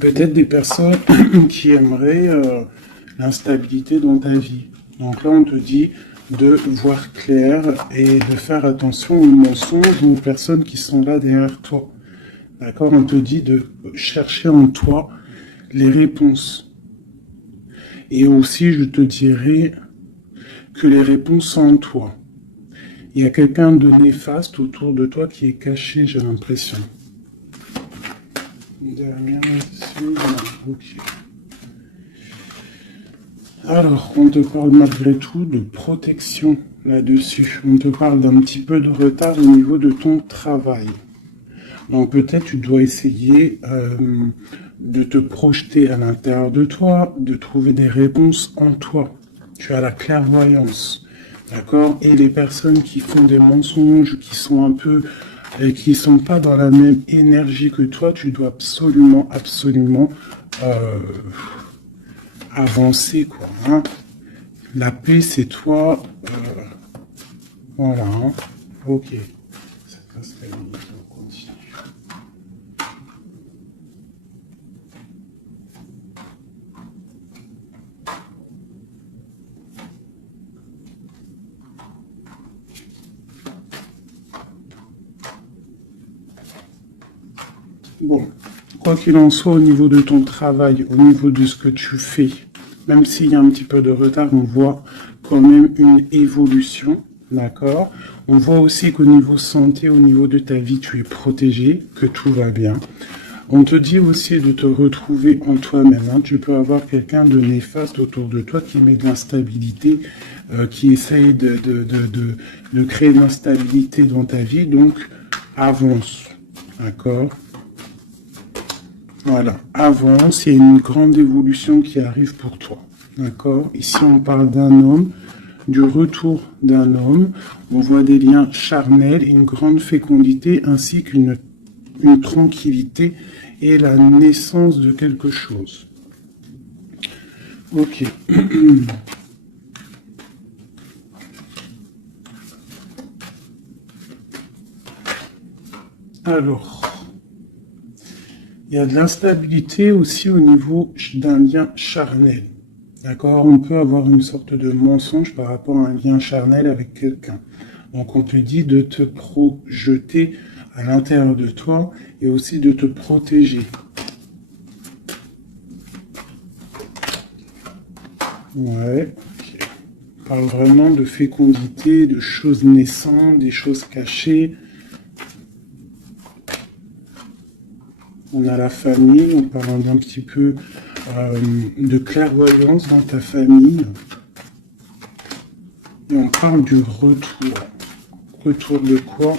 Peut-être des personnes qui aimeraient l'instabilité dans ta vie. Donc là, on te dit de voir clair et de faire attention aux mensonges ou aux personnes qui sont là derrière toi. D'accord? On te dit de chercher en toi les réponses. Et aussi, je te dirais que les réponses sont en toi. Il y a quelqu'un de néfaste autour de toi qui est caché, j'ai l'impression. Dernière là-dessus, voilà. Ok. Alors, on te parle malgré tout de protection là-dessus. On te parle d'un petit peu de retard au niveau de ton travail. Donc peut-être tu dois essayer de te projeter à l'intérieur de toi, de trouver des réponses en toi. Tu as la clairvoyance, d'accord? Et les personnes qui font des mensonges, qui sont un peu, qui sont pas dans la même énergie que toi, tu dois absolument, absolument avancer, quoi. Hein. La paix, c'est toi. Voilà. Hein. Ok. Ça passe la limite, on continue. Bon, quoi qu'il en soit, au niveau de ton travail, au niveau de ce que tu fais, même s'il y a un petit peu de retard, on voit quand même une évolution, d'accord? On voit aussi qu'au niveau santé, au niveau de ta vie, tu es protégé, que tout va bien. On te dit aussi de te retrouver en toi-même. Hein. Tu peux avoir quelqu'un de néfaste autour de toi qui met de l'instabilité, qui essaye de créer de l'instabilité dans ta vie. Donc, avance, d'accord? Voilà, avance, il y a une grande évolution qui arrive pour toi. D'accord? Ici, on parle d'un homme, du retour d'un homme. On voit des liens charnels, une grande fécondité ainsi qu'une tranquillité et la naissance de quelque chose. Ok. Alors. Il y a de l'instabilité aussi au niveau d'un lien charnel. D'accord? On peut avoir une sorte de mensonge par rapport à un lien charnel avec quelqu'un. Donc on te dit de te projeter à l'intérieur de toi et aussi de te protéger. Ouais. Okay. On parle vraiment de fécondité, de choses naissantes, des choses cachées. On a la famille, on parle d'un petit peu de clairvoyance dans ta famille. Et on parle du retour. Retour de quoi?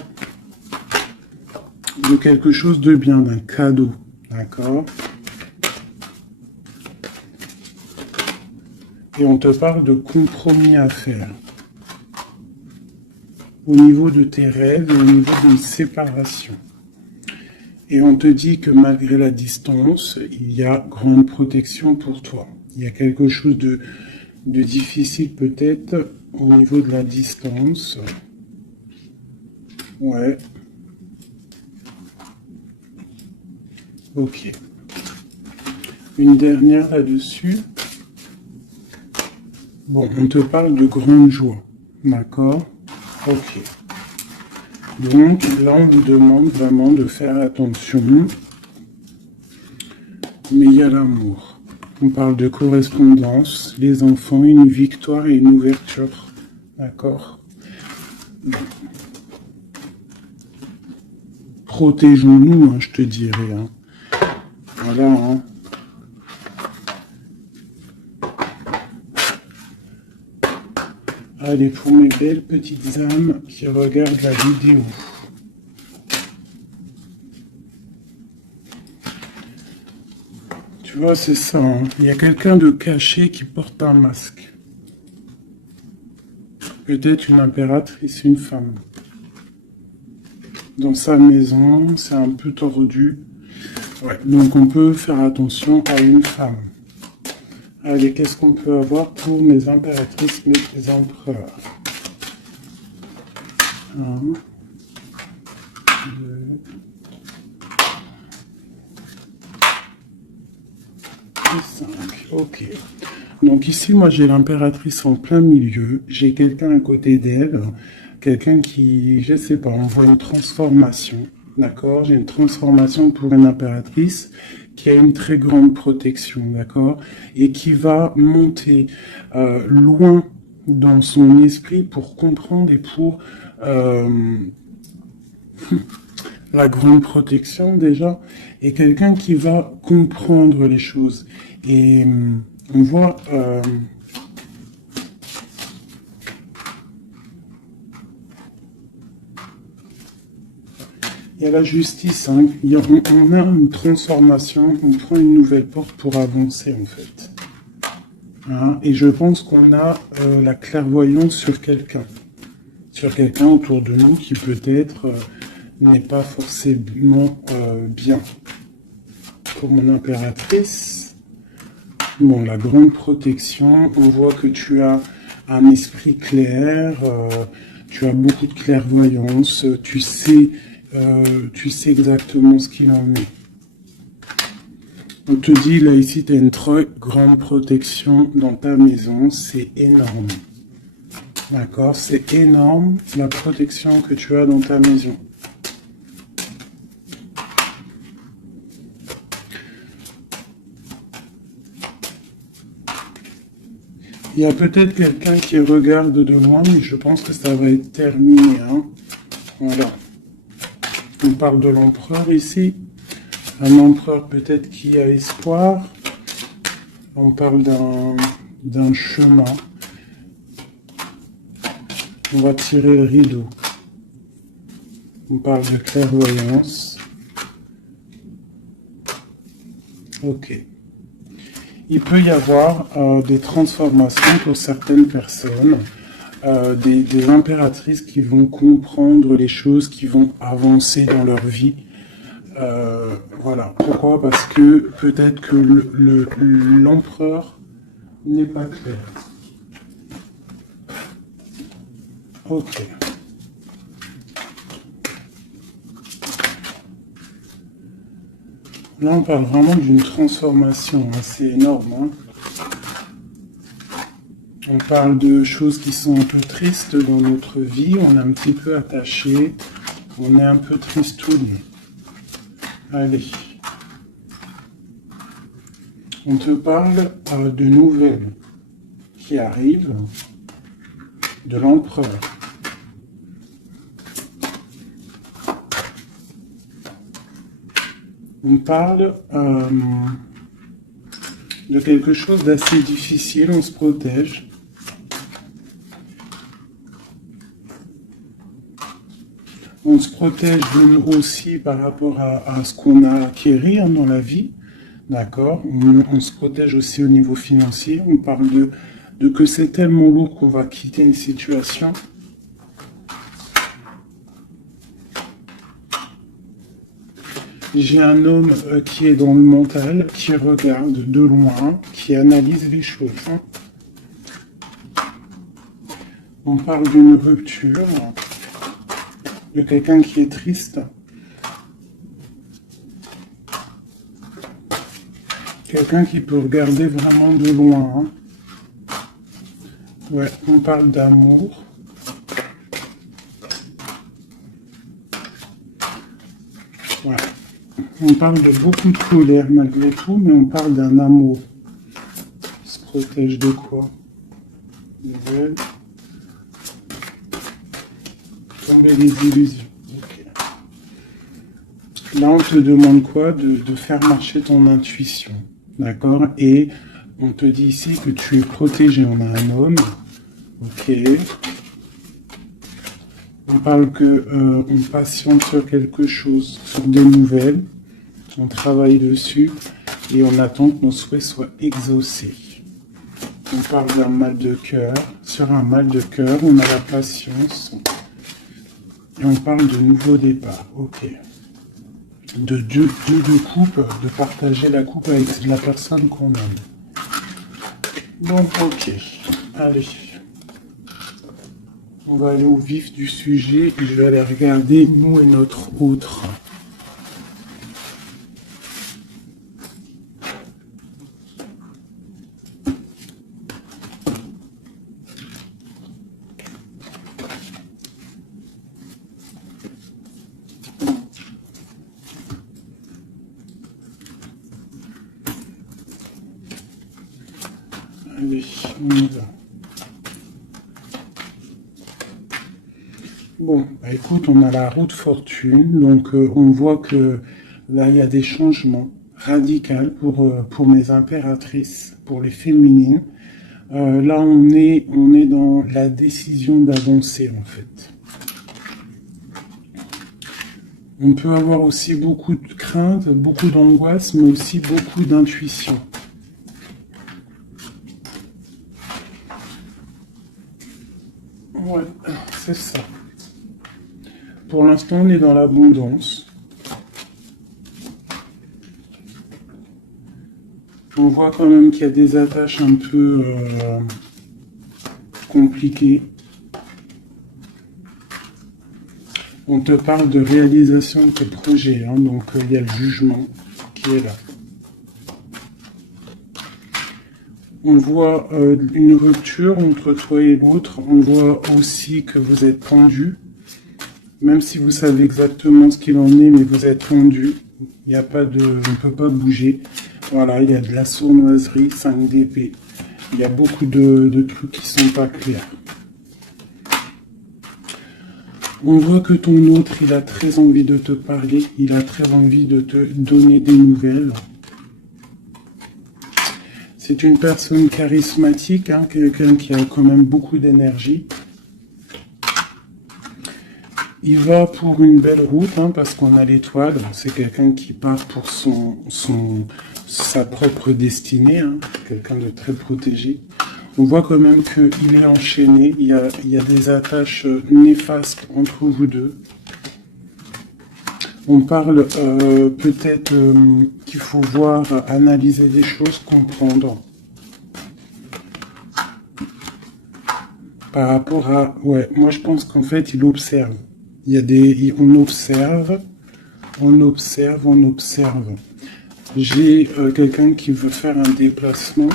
De quelque chose de bien, d'un cadeau. D'accord? Et on te parle de compromis à faire. Au niveau de tes rêves et au niveau d'une séparation. Et on te dit que malgré la distance, il y a grande protection pour toi. Il y a quelque chose de difficile peut-être au niveau de la distance. Ouais. Ok. Une dernière là-dessus. Bon, on te parle de grande joie. D'accord? Ok. Donc là, on nous demande vraiment de faire attention. Mais il y a l'amour. On parle de correspondance, les enfants, une victoire et une ouverture. D'accord? Protégeons-nous, hein, je te dirais. Hein. Voilà. Hein. Allez, pour mes belles petites âmes qui regardent la vidéo. Tu vois, c'est ça. Hein. Il y a quelqu'un de caché qui porte un masque. Peut-être une impératrice, une femme. Dans sa maison, c'est un peu tordu. Ouais. Donc on peut faire attention à une femme. Allez, qu'est-ce qu'on peut avoir pour mes impératrices, mes empereurs? 1, 2, 5. Ok. Donc ici, moi, j'ai l'impératrice en plein milieu. J'ai quelqu'un à côté d'elle. Quelqu'un qui, je sais pas, on voit une transformation. D'accord? J'ai une transformation pour une impératrice qui a une très grande protection. D'accord? Et qui va monter loin dans son esprit pour comprendre et pour... la grande protection déjà, et quelqu'un qui va comprendre les choses. Et on voit... il y a la justice, hein. On a une transformation, on prend une nouvelle porte pour avancer en fait. Hein, et je pense qu'on a la clairvoyance sur quelqu'un autour de nous qui peut-être n'est pas forcément bien. Pour mon impératrice, bon, la grande protection, on voit que tu as un esprit clair, tu as beaucoup de clairvoyance, tu sais exactement ce qu'il en est. On te dit, là, ici, tu as une très grande protection dans ta maison, c'est énorme. D'accord? C'est énorme, la protection que tu as dans ta maison. Il y a peut-être quelqu'un qui regarde de loin, mais je pense que ça va être terminé. Hein. Voilà. On parle de l'empereur ici. Un empereur peut-être qui a espoir. On parle d'un chemin. On va tirer le rideau. On parle de clairvoyance. Ok. Il peut y avoir des transformations pour certaines personnes, des impératrices qui vont comprendre les choses, qui vont avancer dans leur vie. Voilà. Pourquoi? Parce que peut-être que l'empereur n'est pas clair. Ok. Là, on parle vraiment d'une transformation, hein, c'est énorme. Hein. On parle de choses qui sont un peu tristes dans notre vie, on est un petit peu attaché, on est un peu tristouné. Allez. On te parle de nouvelles qui arrivent de l'empereur. On parle de quelque chose d'assez difficile, on se protège. On se protège aussi par rapport à ce qu'on a acquéri hein, dans la vie. D'accord? On se protège aussi au niveau financier. On parle de que c'est tellement lourd qu'on va quitter une situation. J'ai un homme qui est dans le mental, qui regarde de loin, qui analyse les choses. Hein. On parle d'une rupture, de quelqu'un qui est triste. Quelqu'un qui peut regarder vraiment de loin. Hein. Ouais, on parle d'amour. Ouais. On parle de beaucoup de colère malgré tout, mais on parle d'un amour. On se protège de quoi? Nouvelle. Tomber les illusions. Okay. Là, on te demande quoi? De faire marcher ton intuition. D'accord? Et on te dit ici que tu es protégé. On a un homme. Ok. On parle que on patiente sur quelque chose, sur des nouvelles. On travaille dessus et on attend que nos souhaits soient exaucés. On parle d'un mal de cœur. Sur un mal de cœur, on a la patience. Et on parle de nouveau départ. Ok. De deux de coupe, de partager la coupe avec la personne qu'on aime. Donc, ok. Allez. On va aller au vif du sujet et je vais aller regarder nous et notre autre. Allez, on y va. Bon, bah écoute, on a la roue de fortune, donc on voit que là, il y a des changements radicaux pour mes impératrices, pour les féminines. Là, on est dans la décision d'avancer, en fait. On peut avoir aussi beaucoup de crainte, beaucoup d'angoisse, mais aussi beaucoup d'intuition. Ouais, c'est ça. Pour l'instant, on est dans l'abondance. On voit quand même qu'il y a des attaches un peu compliquées. On te parle de réalisation de tes projets, hein, donc il y a le jugement qui est là. On voit une rupture entre toi et l'autre. On voit aussi que vous êtes tendu. Même si vous savez exactement ce qu'il en est, mais vous êtes tendu. Il n'y a pas de... On ne peut pas bouger. Voilà, il y a de la sournoiserie, 5 d'épée. Il y a beaucoup de trucs qui sont pas clairs. On voit que ton autre, il a très envie de te parler. Il a très envie de te donner des nouvelles. C'est une personne charismatique, hein, quelqu'un qui a quand même beaucoup d'énergie. Il va pour une belle route, hein, parce qu'on a l'étoile. C'est quelqu'un qui part pour sa propre destinée, hein, quelqu'un de très protégé. On voit quand même qu'il est enchaîné. Il y a des attaches néfastes entre vous deux. On parle peut-être qu'il faut voir, analyser des choses, comprendre. Par rapport à... Ouais, moi je pense qu'en fait, il observe. Il y a des... On observe. J'ai quelqu'un qui veut faire un déplacement,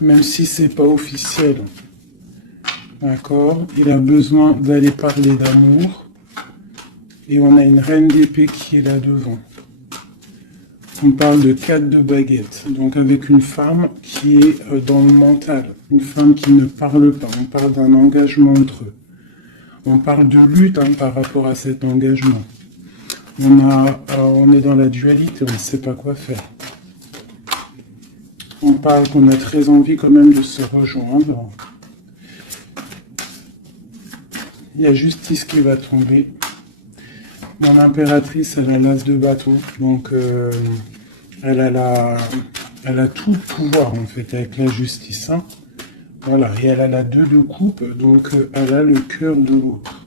même si c'est pas officiel. D'accord? Il a besoin d'aller parler d'amour. Et on a une reine d'épée qui est là devant. On parle de 4 de baguettes. Donc avec une femme qui est dans le mental. Une femme qui ne parle pas. On parle d'un engagement entre eux. On parle de lutte, hein, par rapport à cet engagement. On est dans la dualité, on ne sait pas quoi faire. On parle qu'on a très envie quand même de se rejoindre. Il y a justice qui va tomber. Mon impératrice, elle a l'as de bâton, donc elle a tout le pouvoir en fait avec la justice. Hein. Voilà, et elle a la 2 de coupe, donc elle a le cœur de l'autre.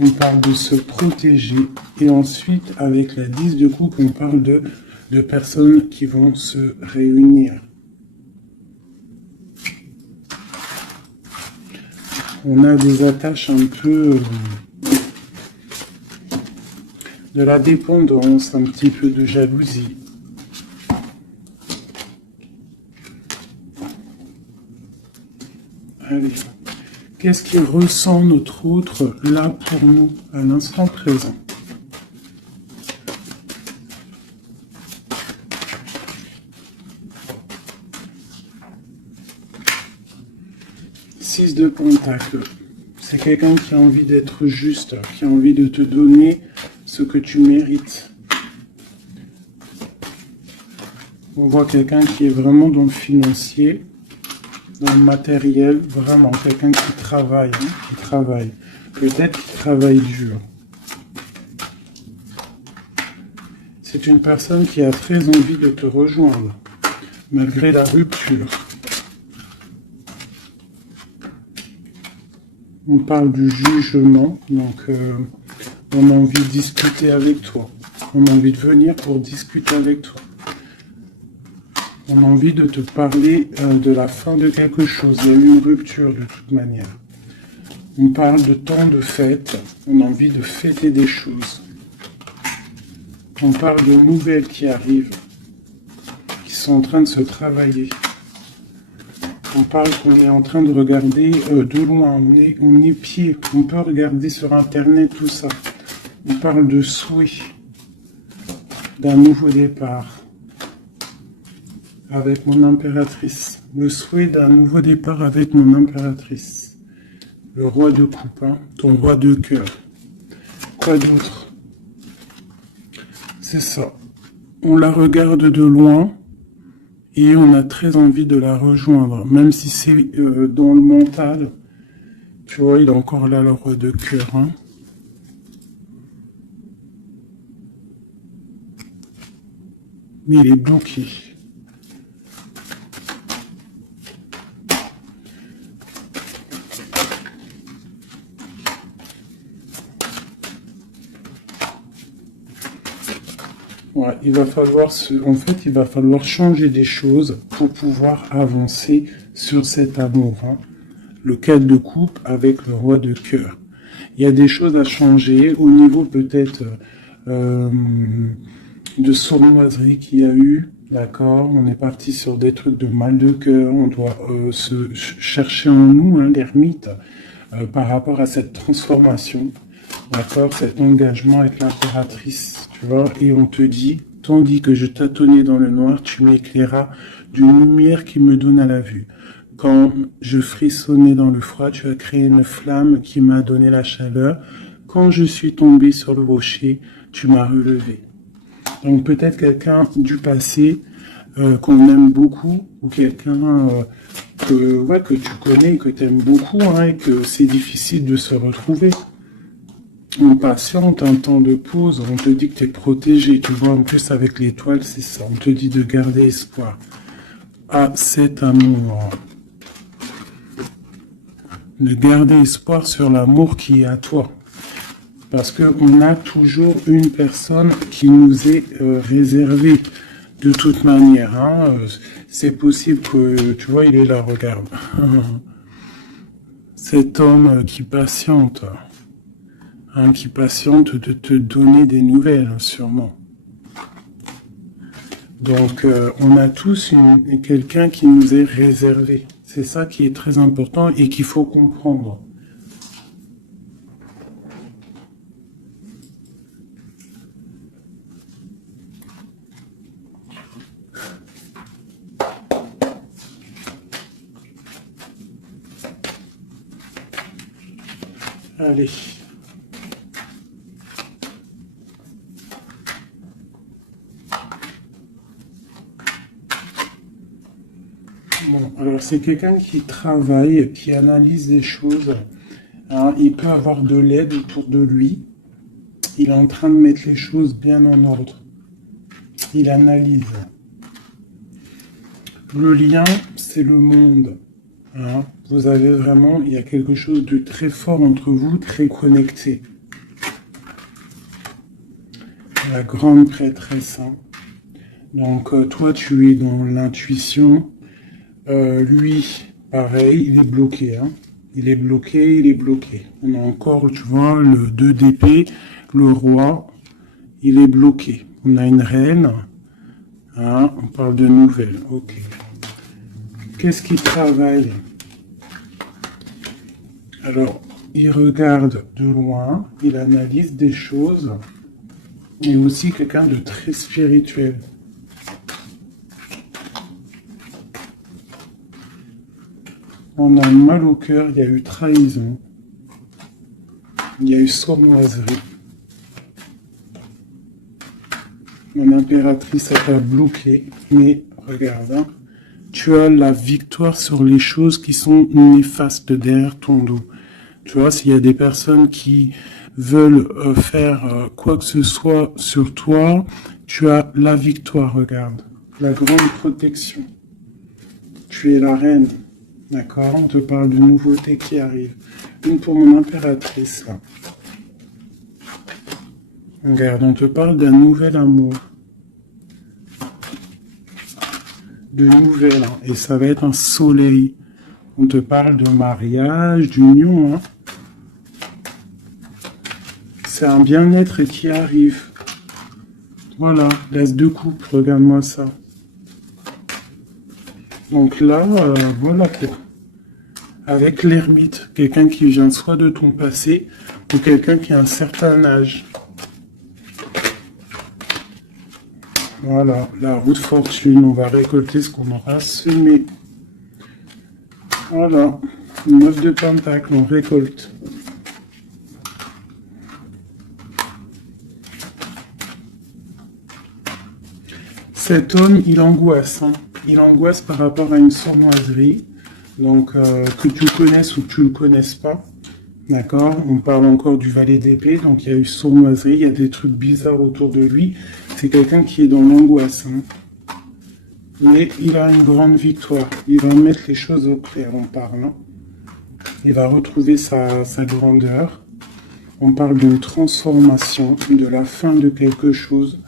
On parle de se protéger, et ensuite avec la 10 de coupe, on parle de personnes qui vont se réunir. On a des attaches un peu... de la dépendance, un petit peu de jalousie. Allez, qu'est-ce qu'il ressent notre autre là pour nous, à l'instant présent? Six de Pentacle. C'est quelqu'un qui a envie d'être juste, qui a envie de te donner ce que tu mérites. On voit quelqu'un qui est vraiment dans le financier, dans le matériel, vraiment quelqu'un qui travaille, hein, qui travaille. Peut-être qu'il travaille dur. C'est une personne qui a très envie de te rejoindre, malgré la rupture. On parle du jugement, donc on a envie de discuter avec toi. On a envie de venir pour discuter avec toi. On a envie de te parler de la fin de quelque chose. Il y a eu une rupture de toute manière. On parle de temps de fête. On a envie de fêter des choses. On parle de nouvelles qui arrivent, qui sont en train de se travailler. On parle qu'on est en train de regarder de loin. On est pied. On peut regarder sur Internet tout ça. On parle de souhait, d'un nouveau départ. avec mon impératrice. Le souhait d'un nouveau départ avec mon impératrice. Le roi de coupe, hein, ton roi de cœur. Quoi d'autre? C'est ça. On la regarde de loin et on a très envie de la rejoindre. Même si c'est dans le mental. Tu vois, il est encore là, le roi de cœur. Hein. Mais il est bloqué. Ouais, il va falloir en fait, il va falloir changer des choses pour pouvoir avancer sur cet amour. Hein. Le 4 de coupe avec le roi de cœur. Il y a des choses à changer au niveau peut-être de sournoiserie qu'il y a eu. D'accord, on est parti sur des trucs de mal de cœur. On doit se chercher en nous, hein, l'ermite, par rapport à cette transformation. D'accord, cet engagement avec l'impératrice, tu vois, et on te dit, tandis que je tâtonnais dans le noir, tu m'éclairas d'une lumière qui me donne à la vue. Quand je frissonnais dans le froid, tu as créé une flamme qui m'a donné la chaleur. Quand je suis tombé sur le rocher, tu m'as relevé. Donc peut-être quelqu'un du passé qu'on aime beaucoup, ou quelqu'un que tu connais, que tu aimes beaucoup, hein, et que c'est difficile de se retrouver. On patiente un temps de pause, on te dit que tu es protégé, tu vois, en plus avec l'étoile, c'est ça, on te dit de garder espoir à cet amour. De garder espoir sur l'amour qui est à toi. Parce qu'on a toujours une personne qui nous est réservée. De toute manière, hein, c'est possible que, tu vois, il est là, regarde. Cet homme qui patiente. Hein, qui patiente de te donner des nouvelles, sûrement. Donc, on a tous quelqu'un qui nous est réservé. C'est ça qui est très important et qu'il faut comprendre. Allez. Bon, alors c'est quelqu'un qui travaille, qui analyse des choses. Hein, il peut avoir de l'aide autour de lui. Il est en train de mettre les choses bien en ordre. Il analyse. Le lien, c'est le monde. Hein, vous avez vraiment, il y a quelque chose de très fort entre vous, très connecté. La grande prêtresse. Hein. Donc toi, tu es dans l'intuition. Lui, pareil, il est bloqué. Hein. Il est bloqué, il est bloqué. On a encore, tu vois, le 2 d'épée, le roi, il est bloqué. On a une reine. Hein, on parle de nouvelles. Ok. Qu'est-ce qu'il travaille? Alors, il regarde de loin, il analyse des choses, mais aussi quelqu'un de très spirituel. On a mal au cœur, il y a eu trahison, il y a eu sournoiserie. Mon impératrice a pas bloqué, mais regarde, hein, tu as la victoire sur les choses qui sont néfastes derrière ton dos. Tu vois, s'il y a des personnes qui veulent faire quoi que ce soit sur toi, tu as la victoire, regarde. La grande protection. Tu es la reine. D'accord, on te parle de nouveautés qui arrivent. Une pour mon impératrice, là. Regarde, on te parle d'un nouvel amour. De nouvelles, hein, et ça va être un soleil. On te parle de mariage, d'union. Hein. C'est un bien-être qui arrive. Voilà, l'as de coupe, regarde-moi ça. Donc là, voilà quoi. Avec l'ermite, quelqu'un qui vient soit de ton passé, ou quelqu'un qui a un certain âge. Voilà, la roue de fortune. On va récolter ce qu'on aura semé. Voilà, 9 de pentacle, on récolte. Cet homme, il angoisse. Hein. Il angoisse par rapport à une sournoiserie. Donc, que tu le connaisses ou que tu ne le connaisses pas. D'accord? On parle encore du valet d'épée. Donc, il y a eu sournoiserie. Il y a des trucs bizarres autour de lui. C'est quelqu'un qui est dans l'angoisse. Hein. Mais il a une grande victoire. Il va mettre les choses au clair en parlant. Il va retrouver sa grandeur. On parle d'une transformation, de la fin de quelque chose.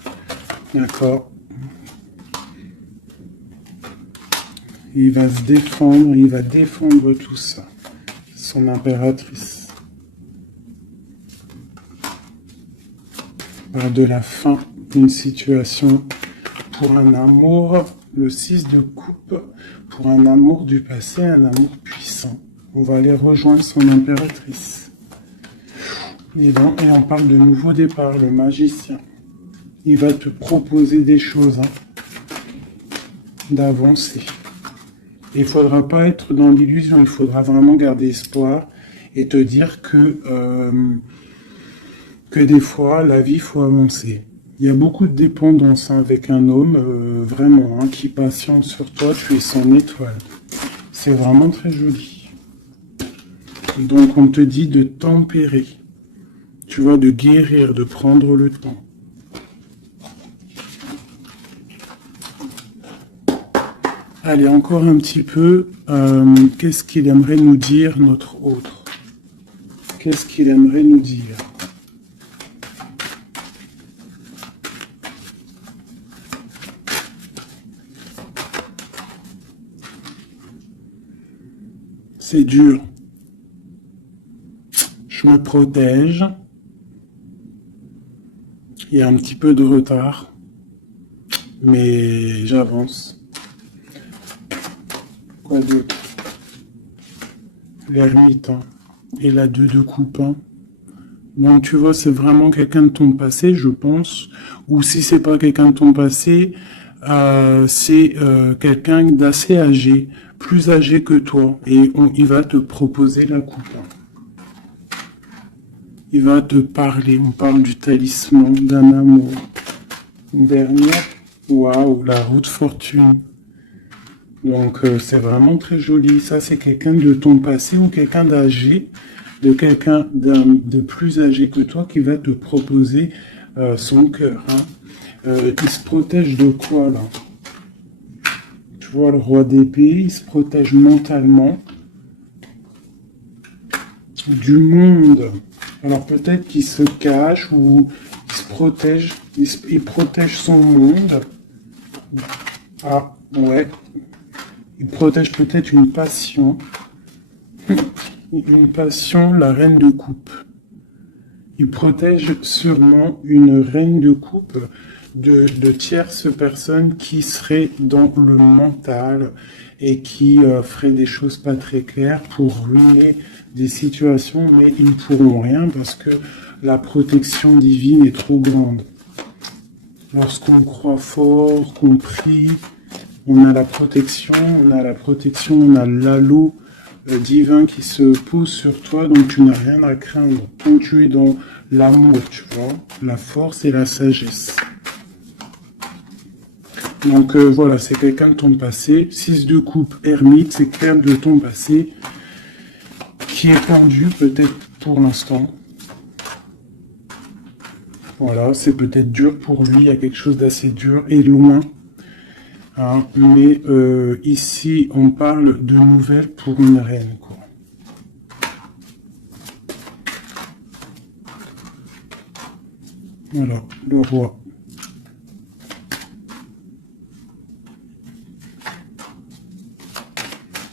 D'accord? Il va se défendre, il va défendre tout ça. Son impératrice. On parle de la fin d'une situation pour un amour, le 6 de coupe, pour un amour du passé, un amour puissant. On va aller rejoindre son impératrice. Et on parle de nouveau départ, le magicien. Il va te proposer des choses, d'avancer. Il ne faudra pas être dans l'illusion, il faudra vraiment garder espoir et te dire que des fois, la vie, il faut avancer. Il y a beaucoup de dépendance avec un homme, vraiment, qui patiente sur toi, tu es son étoile. C'est vraiment très joli. Donc on te dit de tempérer, tu vois, de guérir, de prendre le temps. Allez, encore un petit peu. Qu'est-ce qu'il aimerait nous dire, notre autre? Qu'est-ce qu'il aimerait nous dire? C'est dur. Je me protège. Il y a un petit peu de retard. Mais j'avance. Quoi d'autre? L'ermite, et la 2 de coupe. Donc tu vois, c'est vraiment quelqu'un de ton passé, je pense. Ou si c'est pas quelqu'un de ton passé, c'est quelqu'un d'assez âgé, plus âgé que toi. Et il va te proposer la coupe. Il va te parler, on parle du talisman, d'un amour. Une dernière, waouh, la roue de fortune. Donc c'est vraiment très joli. Ça, c'est quelqu'un de ton passé ou quelqu'un d'âgé, de quelqu'un de plus âgé que toi qui va te proposer son cœur. Il se protège de quoi, là? Tu vois, le roi d'épée, il se protège mentalement du monde. Alors peut-être qu'il se cache ou il se protège, il protège son monde. Ah, ouais. Il protège peut-être une passion. Une passion, la reine de coupe. Il protège sûrement une reine de coupe de tierces personnes qui seraient dans le mental et qui feraient des choses pas très claires pour ruiner des situations, mais ils ne pourront rien parce que la protection divine est trop grande. Lorsqu'on croit fort, qu'on prie, on a la protection, on a l'halo divin qui se pose sur toi, donc tu n'as rien à craindre. Quand tu es dans l'amour, tu vois, la force et la sagesse. Donc voilà, c'est quelqu'un de ton passé. 6 de coupe, ermite, c'est quelqu'un de ton passé qui est perdu peut-être pour l'instant. Voilà, c'est peut-être dur pour lui, il y a quelque chose d'assez dur et loin. Mais ici, on parle de nouvelles pour une reine, quoi. Voilà, le roi.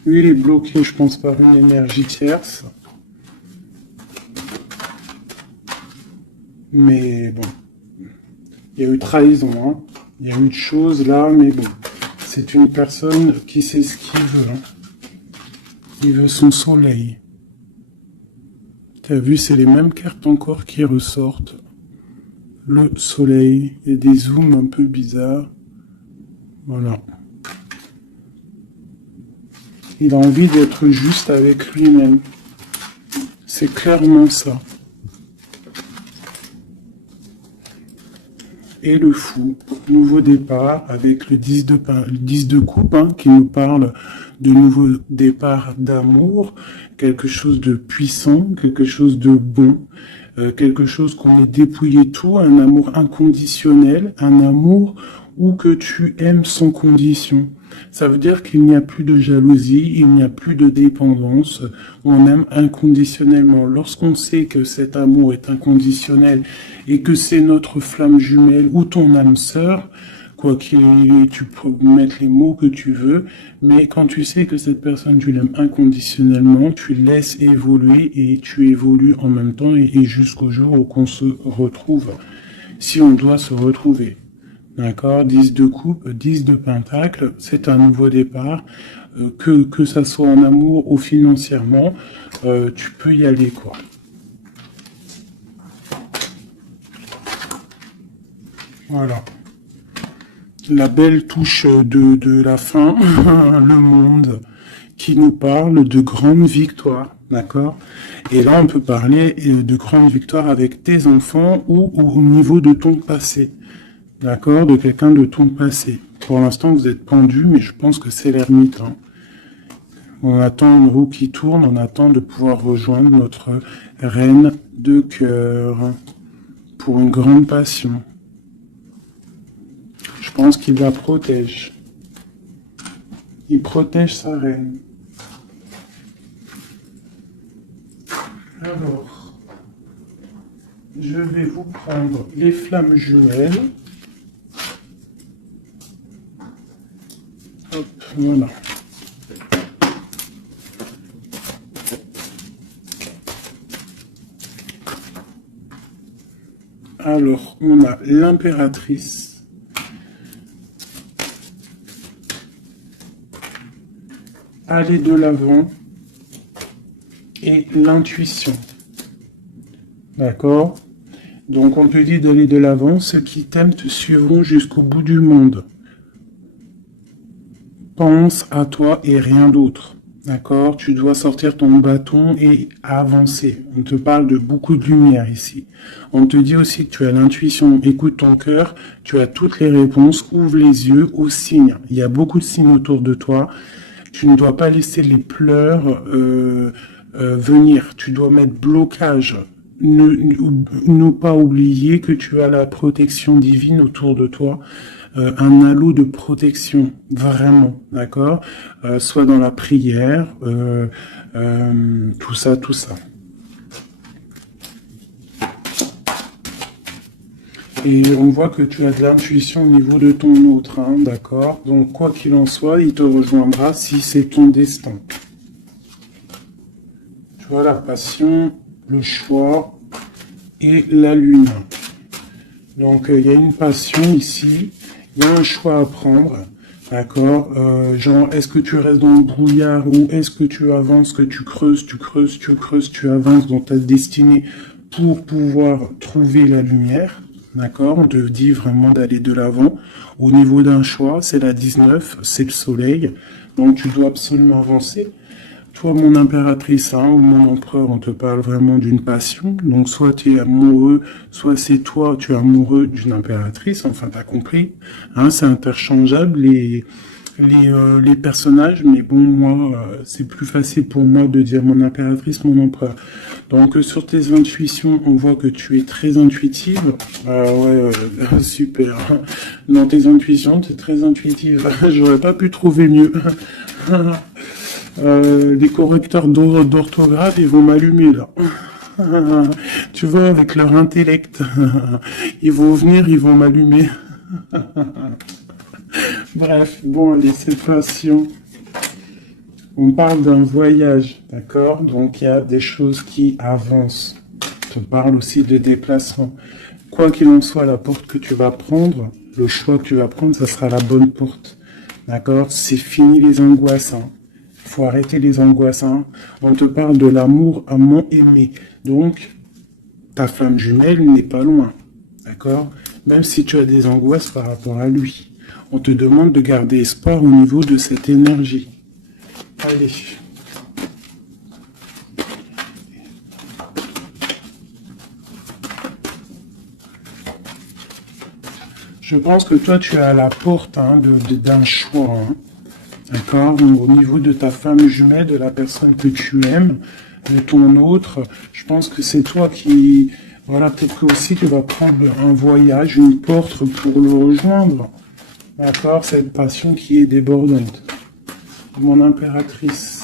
Lui, il est bloqué, je pense, par une énergie tierce. Mais bon, il y a eu trahison, Il y a eu de choses là, mais bon. C'est une personne qui sait ce qu'il veut. Il veut son soleil. T'as vu, c'est les mêmes cartes encore qui ressortent. Le soleil, il y a des zooms un peu bizarres. Voilà. Il a envie d'être juste avec lui-même. C'est clairement ça. Et le fou, nouveau départ avec le 10 de coupe hein, qui nous parle de nouveau départ d'amour, quelque chose de puissant, quelque chose de bon, quelque chose qu'on ait dépouillé tout, un amour inconditionnel, un amour où que tu aimes sans condition. Ça veut dire qu'il n'y a plus de jalousie, il n'y a plus de dépendance, on aime inconditionnellement. Lorsqu'on sait que cet amour est inconditionnel et que c'est notre flamme jumelle ou ton âme sœur, quoi qu'il tu peux mettre les mots que tu veux, mais quand tu sais que cette personne, tu l'aimes inconditionnellement, tu laisses évoluer et tu évolues en même temps et jusqu'au jour où on se retrouve, si on doit se retrouver. D'accord, 10 de coupe, 10 de pentacle, c'est un nouveau départ, que ça soit en amour ou financièrement, tu peux y aller, quoi. Voilà. La belle touche de la fin, le monde, qui nous parle de grandes victoires, d'accord? Et là, on peut parler de grandes victoires avec tes enfants ou au niveau de ton passé. D'accord, de quelqu'un de ton passé. Pour l'instant, vous êtes pendu, mais je pense que c'est l'ermite. Hein. On attend une roue qui tourne, on attend de pouvoir rejoindre notre reine de cœur pour une grande passion. Je pense qu'il la protège. Il protège sa reine. Alors, je vais vous prendre les flammes jumelles. Hop, voilà. Alors, on a l'impératrice. Aller de l'avant. Et l'intuition. D'accord? Donc, on te dit d'aller de l'avant. Ceux qui t'aiment te suivront jusqu'au bout du monde. Pense à toi et rien d'autre. D'accord? Tu dois sortir ton bâton et avancer. On te parle de beaucoup de lumière ici. On te dit aussi que tu as l'intuition. Écoute ton cœur. Tu as toutes les réponses. Ouvre les yeux aux signes. Il y a beaucoup de signes autour de toi. Tu ne dois pas laisser les pleurs venir. Tu dois mettre blocage. Ne pas oublier que tu as la protection divine autour de toi. Un halo de protection, vraiment, d'accord, soit dans la prière, tout ça. Et on voit que tu as de l'intuition au niveau de ton autre, hein, d'accord. Donc, quoi qu'il en soit, il te rejoindra si c'est ton destin. Tu vois la passion, le choix et la lune. Donc, il y a une passion ici. Il y a un choix à prendre, d'accord, genre, est-ce que tu restes dans le brouillard ou est-ce que tu avances, que tu creuses, tu avances dans ta destinée pour pouvoir trouver la lumière, d'accord, on te dit vraiment d'aller de l'avant. Au niveau d'un choix, c'est la 19, c'est le soleil, donc tu dois absolument avancer. Toi, mon impératrice, hein, ou mon empereur, on te parle vraiment d'une passion. Donc, soit tu es amoureux, soit c'est toi, tu es amoureux d'une impératrice. Enfin, t'as compris. Hein, c'est interchangeable, les personnages. Mais bon, moi, c'est plus facile pour moi de dire mon impératrice, mon empereur. Donc, sur tes intuitions, on voit que tu es très intuitive. Ouais, super. Dans tes intuitions, tu es très intuitive. J'aurais pas pu trouver mieux. Les correcteurs d'orthographe, ils vont m'allumer là. Tu vois, avec leur intellect, ils vont venir, ils vont m'allumer. Bref, bon, allez, c'est passion. On parle d'un voyage, d'accord? Donc, il y a des choses qui avancent. On parle aussi de déplacement. Quoi qu'il en soit, la porte que tu vas prendre, le choix que tu vas prendre, ça sera la bonne porte. D'accord? C'est fini les angoisses, hein. Faut arrêter les angoisses, hein. On te parle de l'amour amant aimé. Donc, ta flamme jumelle n'est pas loin. D'accord? Même si tu as des angoisses par rapport à lui. On te demande de garder espoir au niveau de cette énergie. Allez. Je pense que toi, tu es à la porte d'un choix. Hein. D'accord? Au niveau de ta femme jumelle, de la personne que tu aimes, de ton autre, je pense que c'est toi qui... Voilà, peut-être que aussi tu vas prendre un voyage, une porte pour le rejoindre. D'accord? Cette passion qui est débordante. Mon impératrice.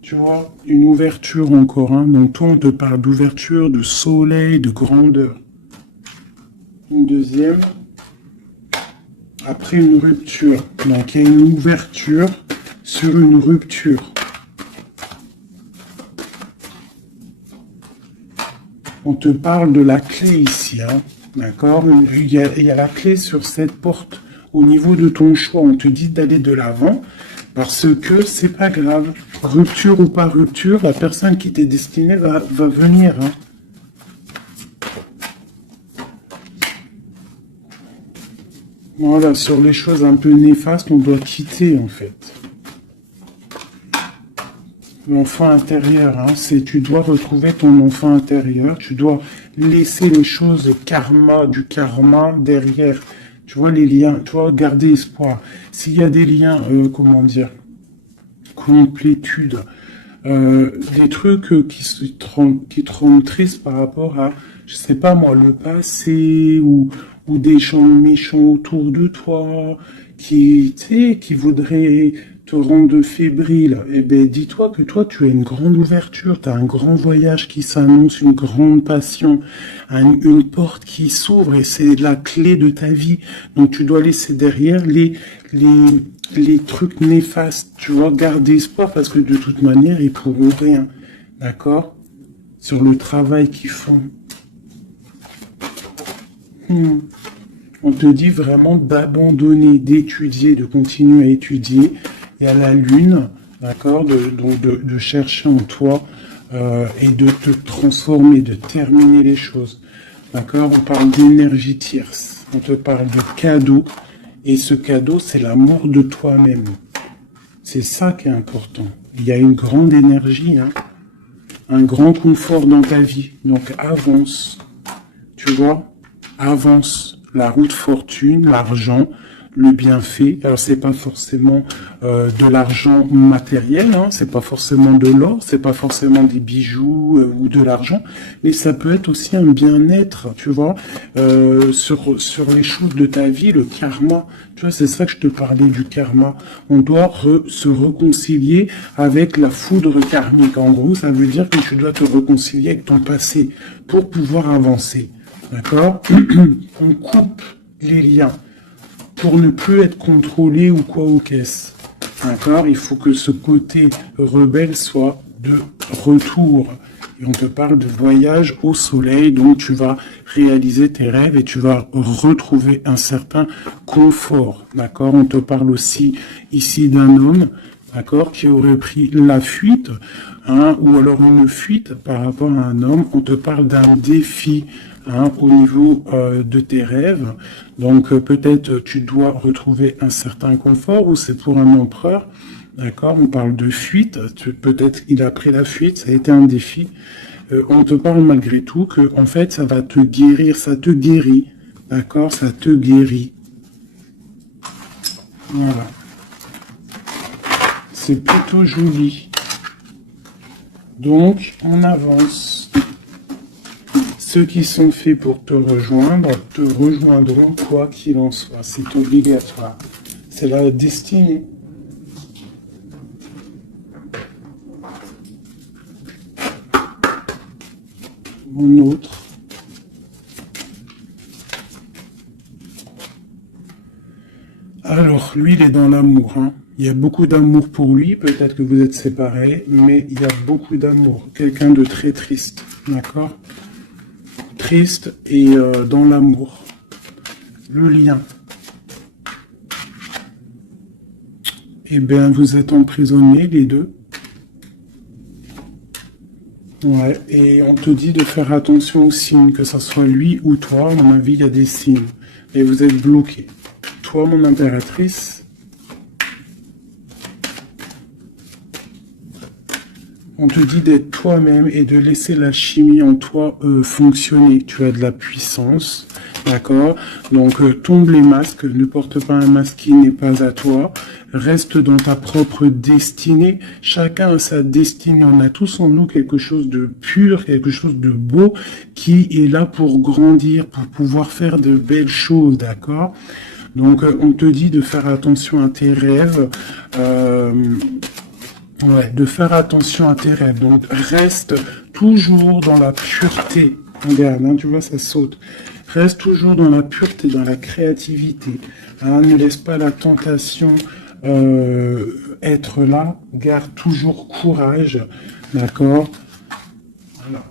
Tu vois? Une ouverture encore. Hein. Donc toi, on te parle d'ouverture, de soleil, de grandeur. Une deuxième... Après une rupture. Donc, il y a une ouverture sur une rupture. On te parle de la clé ici. Hein. D'accord? Il y a la clé sur cette porte. Au niveau de ton choix, on te dit d'aller de l'avant. Parce que c'est pas grave. Rupture ou pas rupture, la personne qui t'est destinée va venir. Hein. Voilà, sur les choses un peu néfastes, on doit quitter, en fait. L'enfant intérieur, hein, tu dois retrouver ton enfant intérieur, tu dois laisser les choses du karma derrière. Tu vois, les liens, tu dois garder espoir. S'il y a des liens, comment dire, complétude, des trucs qui te rendent triste par rapport à, je sais pas moi, le passé ou des gens méchants autour de toi qui voudraient te rendre fébrile. Eh ben, dis-toi que toi, tu as une grande ouverture, tu as un grand voyage qui s'annonce, une grande passion, une porte qui s'ouvre et c'est la clé de ta vie. Donc, tu dois laisser derrière les trucs néfastes. Tu vois, garder espoir parce que de toute manière, ils pourront rien. D'accord? Sur le travail qu'ils font. On te dit vraiment d'abandonner, d'étudier, de continuer à étudier. Et à la lune, d'accord, de chercher en toi et de te transformer, de terminer les choses. D'accord? On parle d'énergie tierce. On te parle de cadeau. Et ce cadeau, c'est l'amour de toi-même. C'est ça qui est important. Il y a une grande énergie, hein, un grand confort dans ta vie. Donc avance. Tu vois? Avance. La route fortune, l'argent, le bienfait. Alors c'est pas forcément de l'argent matériel, hein, c'est pas forcément de l'or, c'est pas forcément des bijoux ou de l'argent, mais ça peut être aussi un bien-être, tu vois, sur les choses de ta vie, le karma. Tu vois, c'est ça que je te parlais du karma. On doit se réconcilier avec la foudre karmique. En gros, ça veut dire que tu dois te réconcilier avec ton passé pour pouvoir avancer. D'accord? On coupe les liens pour ne plus être contrôlé ou quoi ou qu'est-ce. D'accord? Il faut que ce côté rebelle soit de retour. Et on te parle de voyage au soleil, donc tu vas réaliser tes rêves et tu vas retrouver un certain confort. D'accord? On te parle aussi ici d'un homme, d'accord, qui aurait pris la fuite, hein, ou alors une fuite par rapport à un homme. On te parle d'un défi, hein, au niveau de tes rêves. Donc peut-être tu dois retrouver un certain confort, ou c'est pour un empereur. D'accord, on parle de fuite. Peut-être il a pris la fuite, ça a été un défi. On te parle malgré tout que en fait ça va te guérir, ça te guérit. D'accord, ça te guérit. Voilà. C'est plutôt joli. Donc on avance. Ceux qui sont faits pour te rejoindront quoi qu'il en soit. C'est obligatoire. C'est la destinée. Mon autre. Alors, lui, il est dans l'amour. Hein. Il y a beaucoup d'amour pour lui. Peut-être que vous êtes séparés, mais il y a beaucoup d'amour. Quelqu'un de très triste. D'accord ? Triste et dans l'amour. Le lien. Eh bien, vous êtes emprisonnés, les deux. Ouais, et on te dit de faire attention aux signes, que ce soit lui ou toi. À mon avis, il y a des signes. Et vous êtes bloqués. toi, mon impératrice. On te dit d'être toi-même et de laisser l'alchimie en toi fonctionner. Tu as de la puissance, d'accord? Donc, tombe les masques, ne porte pas un masque qui n'est pas à toi. Reste dans ta propre destinée. Chacun a sa destinée. On a tous en nous quelque chose de pur, quelque chose de beau qui est là pour grandir, pour pouvoir faire de belles choses, d'accord? Donc, on te dit de faire attention à tes rêves. Ouais, de faire attention à tes rêves. Donc, reste toujours dans la pureté. Regarde, hein, tu vois, ça saute. Reste toujours dans la pureté, dans la créativité. Hein, ne laisse pas la tentation être là. Garde toujours courage. D'accord? Voilà.